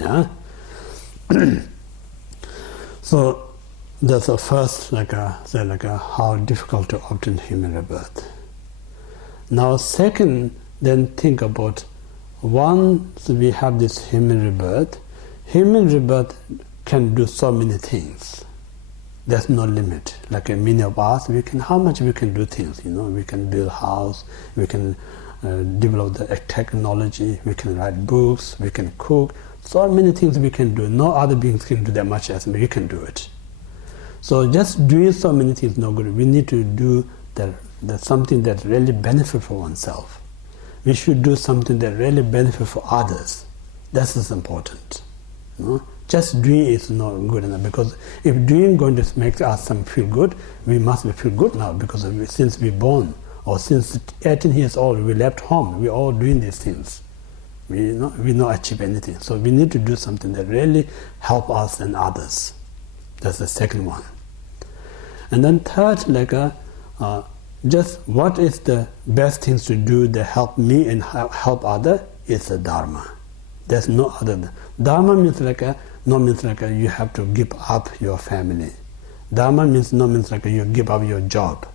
Yeah. So that's the first, how difficult to obtain human rebirth. Now, second, then think about once we have this human rebirth can do so many things. There's no limit. Like many of us, how much we can do things. We can build a house, we can develop the technology, we can write books, we can cook. So many things we can do. No other beings can do that much as we can do it. So just doing so many things is no good. We need to do something that really benefits for oneself. We should do something that really benefits for others. That is important. Just doing is not good enough, because if doing going to make us feel good, we must feel good now, because since we're born, or since 18 years old, we left home, we're all doing these things. We not achieve anything. So we need to do something that really help us and others. That's the second one. And then third, just what is the best things to do that help me and help others is the Dharma. There's no other. Dharma means you have to give up your family. Dharma means you give up your job.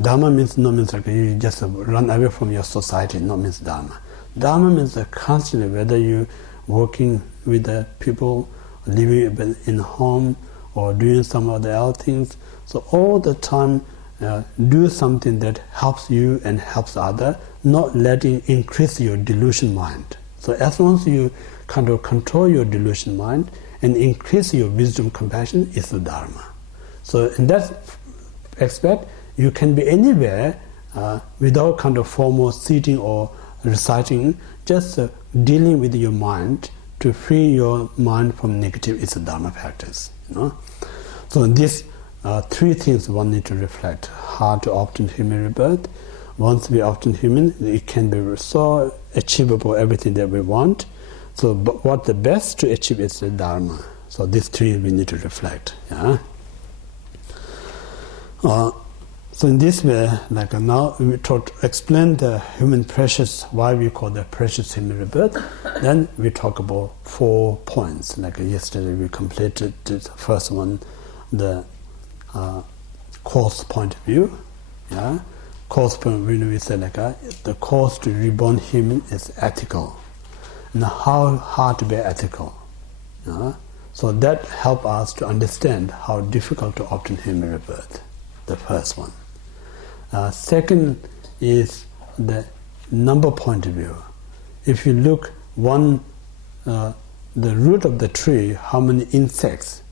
Dharma means you just run away from your society. No means Dharma. Dharma means constantly, whether you working with the people, living in home, or doing some other things. So all the time, do something that helps you and helps others, not letting increase your delusion mind. So as long as you kind of control your delusion mind and increase your wisdom, compassion, is the Dharma. So in that aspect, you can be anywhere without kind of formal sitting or reciting, just dealing with your mind to free your mind from negative is a Dharma practice. So these three things one need to reflect: how to obtain human rebirth. Once we obtain human, it can be so achievable, everything that we want. So but what the best to achieve is the Dharma. So these three we need to reflect. Yeah. So in this way, now we explain the human precious, why we call the precious human rebirth. Then we talk about 4 points. Like yesterday we completed the first one, the course point of view. Yeah, course point of view, we say the course to reborn human is ethical. Now how to be ethical? So that help us to understand how difficult to obtain human rebirth. The first one. Second is the number point of view. If you look the root of the tree, how many insects,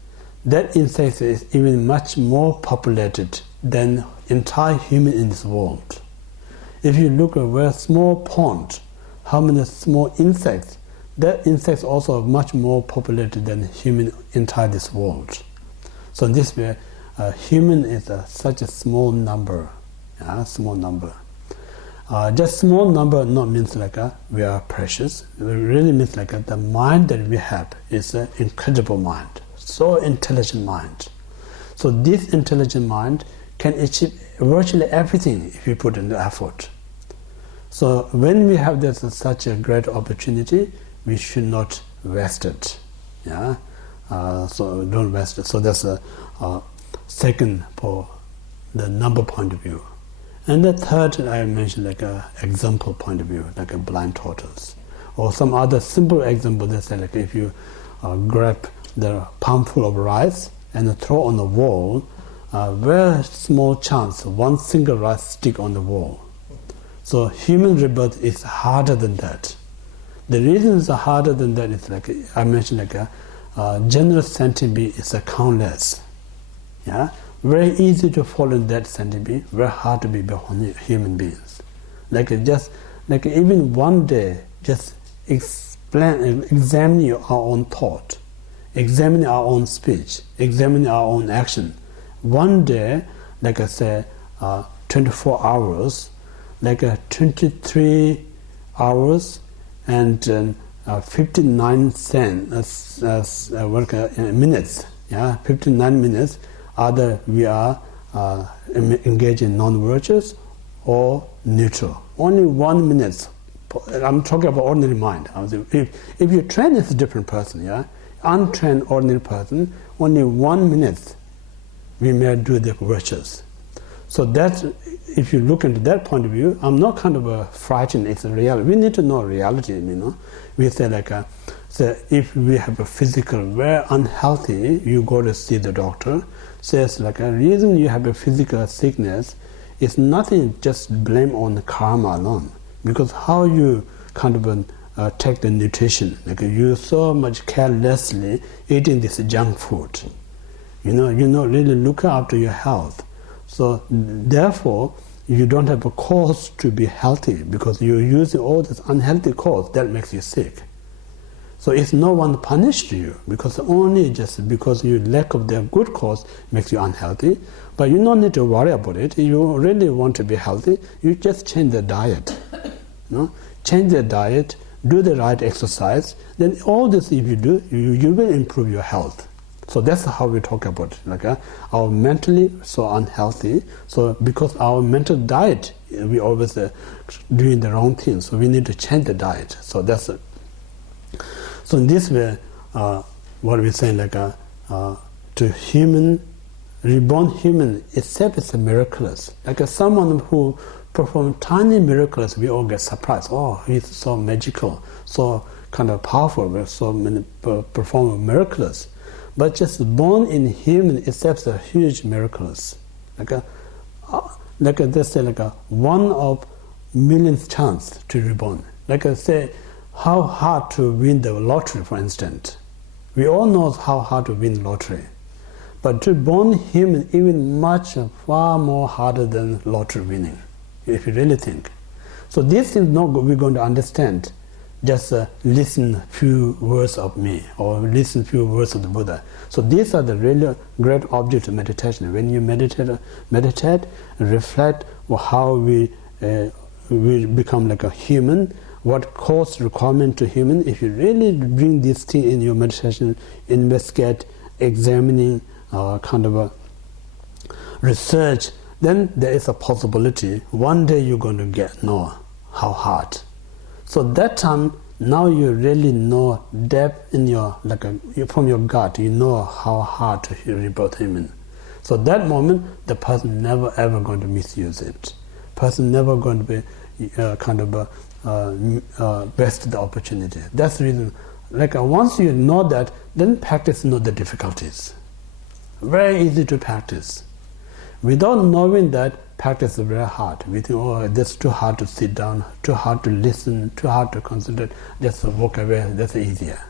that insect is even much more populated than entire human in this world. If you look at a very small pond, how many small insects, that insects also much more populated than human entire this world. So in this way, human is such a small number. Small number. Just small number not means we are precious. It really means the mind that we have is an incredible mind, so intelligent mind. So this intelligent mind can achieve virtually everything if you put in the effort. So when we have such a great opportunity, we should not waste it. So don't waste it. So that's a second for the number point of view. And the third, I mentioned example point of view, like a blind tortoise. Or some other simple example that say if you grab the palmful of rice and throw on the wall, very small chance one single rice stick on the wall. So human rebirth is harder than that. The reason it's harder than that is I mentioned general sentient being is countless. Yeah. Very easy to follow that sentient being, very hard to be behind human beings. Even one day, just examine our own thought, examine our own speech, examine our own action. One day, 24 hours, 23 hours and 59 minutes. 59 minutes. Either we are engaged in non-virtuous or neutral. Only 1 minute I'm talking about ordinary mind. If you train as a different person, yeah, untrained ordinary person, only 1 minute we may do the virtues. So that, if you look into that point of view, I'm not kind of frightened. It's a reality. We need to know reality. We say so if we have a physical very unhealthy, you go to see the doctor. Says a reason you have a physical sickness is nothing. Just blame on the karma alone, because how you kind of take the nutrition, you so much carelessly eating this junk food. You're not really looking after your health. So therefore, you don't have a cause to be healthy, because you're using all this unhealthy cause that makes you sick. So it's no one punished you, because only just because you lack of their good cause makes you unhealthy. But you don't need to worry about it. You really want to be healthy, you just change the diet. Change the diet, do the right exercise. Then all this, if you do, you will improve your health. So that's how we talk about it. Our mentally so unhealthy. So because our mental diet, we always doing the wrong thing. So we need to change the diet. So that's it. So in this way, what we say to human, reborn human itself is miraculous. Someone who performs tiny miracles, we all get surprised. Oh, he's so magical, so kind of powerful, so many perform miracles. But just born in human itself is huge miracles. They say one of millionth chance to reborn. Say how hard to win the lottery, for instance. We all know how hard to win lottery. But to born human, even far more harder than lottery winning, if you really think. So this is not we're going to understand. Just listen few words of me, or listen few words of the Buddha. So these are the really great objects of meditation. When you meditate, reflect on how we become like a human, what cause requirement to human. If you really bring this thing in your meditation, investigate, examining, kind of a research, then there is a possibility one day you're going to know how hard. So that time, now you really know depth in your, from your gut, you know how hard to rebirth human. So that moment, the person never ever going to misuse it. Person never going to be waste the opportunity. That's the reason. Once you know that, then practice know the difficulties. Very easy to practice. Without knowing that, practice is very hard. We think, oh, that's too hard to sit down, too hard to listen, too hard to concentrate. Just walk away. That's easier.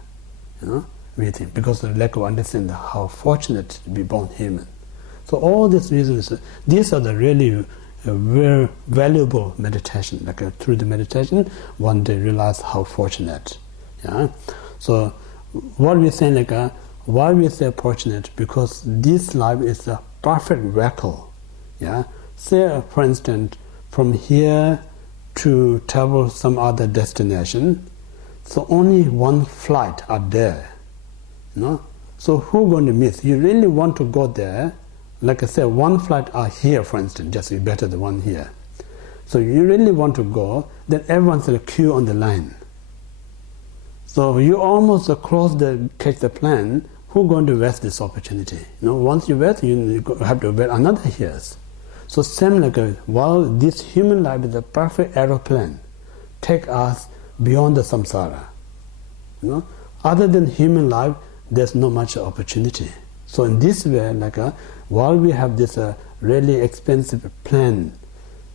We think, because of the lack of understanding how fortunate to be born human. So all these reasons, these are the really very valuable meditation. Through the meditation, one day realize how fortunate. Yeah. So what we say, why we say fortunate? Because this life is a perfect vehicle. Yeah. Say, for instance, from here to travel some other destination, so only one flight are there. So who going to miss? You really want to go there. Like I said, one flight are here, for instance, just better than one here. So you really want to go, then everyone's in a queue on the line. So you almost catch the plane. Who going to waste this opportunity? Once you waste, you have to wait another years. So same while this human life is a perfect aeroplane, take us beyond the samsara. Other than human life, there's not much opportunity. So in this way, while we have this really expensive plane,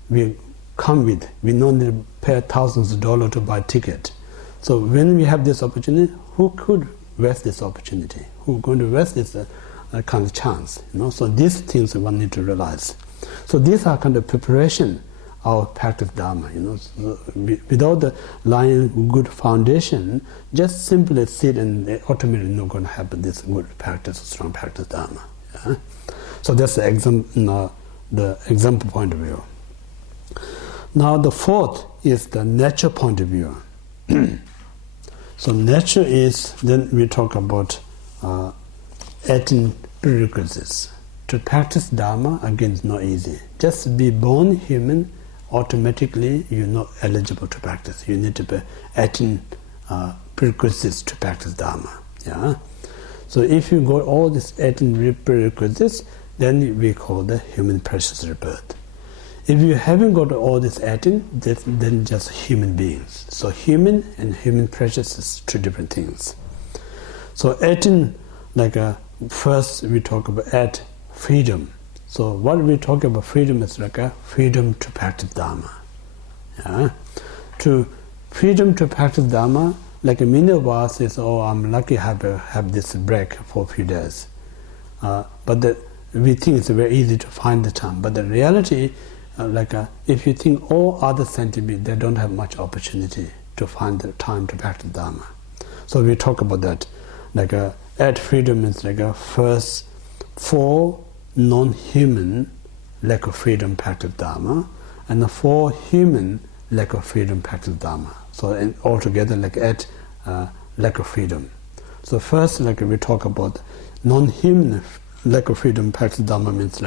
we don't need to pay thousands of dollars to buy a ticket. So when we have this opportunity, who could waste this opportunity? Who going to waste this kind of chance? So these things one need to realize. So these are kind of preparation of practice Dharma. So without the lying good foundation, just simply sit and automatically not going to happen this good practice, strong practice Dharma. Yeah? So that's the example point of view. Now the fourth is the nature point of view. So nature is, then we talk about 18 prerequisites. To practice Dharma, again, is not easy. Just be born human, automatically you're not eligible to practice. You need to be 18 prerequisites to practice Dharma. Yeah? So if you got all these 18 prerequisites, then we call the human precious rebirth. If you haven't got all these 18, then just human beings. So human and human precious is two different things. So 18, first we talk about freedom. So what we talk about freedom is like a freedom to practice Dharma. Yeah? To freedom to practice Dharma, like many of us says, oh, I'm lucky to have this break for a few days. But we think it's very easy to find the time. But the reality, if you think all other sentient beings, they don't have much opportunity to find the time to practice Dharma. So we talk about that. At freedom is first 4 non-human lack of freedom practice Dharma, and the 4 human lack of freedom practice Dharma. So altogether at lack of freedom. So first we talk about non-human lack of freedom practice Dharma means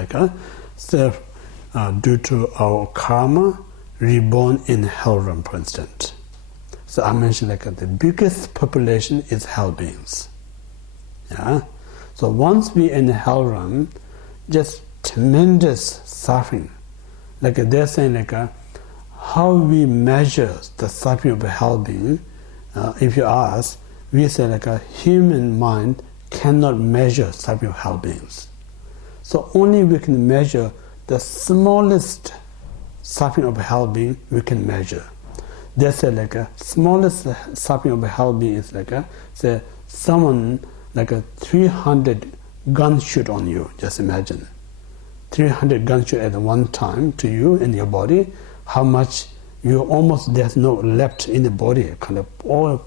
due to our karma, reborn in hell realm, for instance. So I mentioned the biggest population is hell beings. Yeah? So once we in the hell realm, just tremendous suffering. They're saying how we measure the suffering of a hell being, if you ask, we say a human mind cannot measure suffering of hell beings. So only we can measure the smallest suffering of a hell being we can measure. They say smallest suffering of a hell being is say someone 300 gunshot on you. Just imagine 300 gunshot at one time to you in your body. How much you almost there's no left in the body, all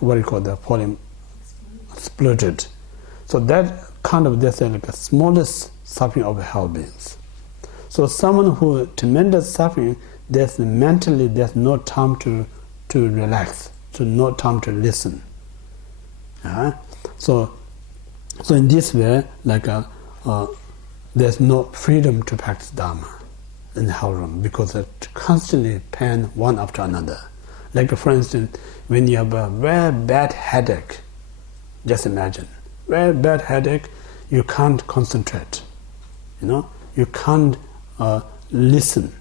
what do you call that, falling exploded. So that they say a smallest suffering of hell beings. So someone who tremendous suffering, there's no time to relax, no time to listen. So in this way, there's no freedom to practice Dharma in the hell realm because it constantly pain one after another. For instance, when you have a very bad headache, just imagine, very bad headache, you can't concentrate, you can't listen.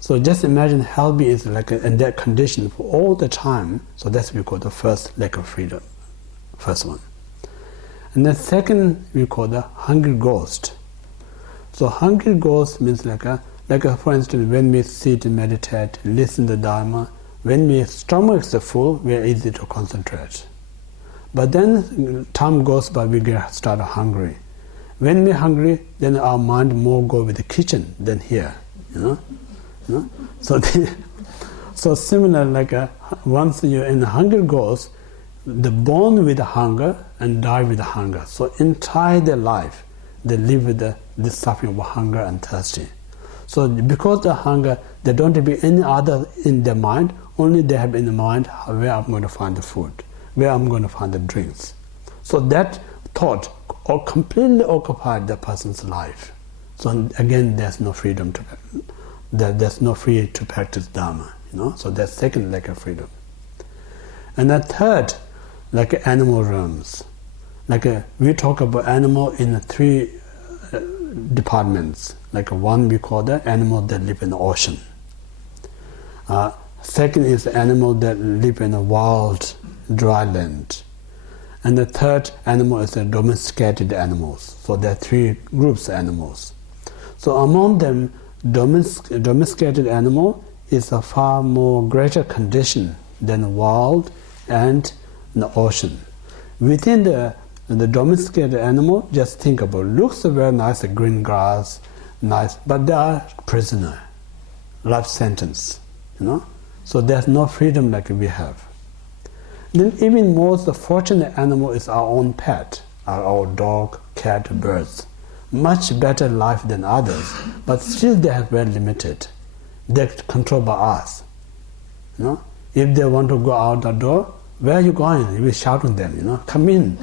So just imagine hell being is in that condition for all the time. So that's what we call the first lack of freedom, first one. And the second we call the hungry ghost. So hungry ghost means for instance, when we sit and meditate, listen to Dharma, when our stomach is full, we are easy to concentrate. But then time goes by, we start hungry. When we're hungry, then our mind more go with the kitchen than here. So similar, once you're in the hunger goes, the born with the hunger and die with the hunger. So entire their life, they live with this suffering of hunger and thirsty. So because the hunger, there don't be any other in their mind, only they have in the mind where I'm going to find the food, where I'm going to find the drinks. So that thought completely occupied the person's life. So again, there's no freedom there's no free to practice Dharma. So that's second lack of freedom. And the third, animal realms. We talk about animal in 3 departments. One we call the animal that live in the ocean. Second is the animal that live in a wild, dry land. And the third animal is the domesticated animals. So there are 3 groups of animals. So among them, domesticated animal is a far more greater condition than wild and the ocean. Within the domesticated animal, just think about, looks very nice, green grass, nice, but they are prisoner, life sentence, So there's no freedom like we have. Then even most fortunate animal is our own pet, our dog, cat, birds. Much better life than others, but still they are very limited. They're controlled by us. If they want to go out the door, where are you going? We shout at them, come in.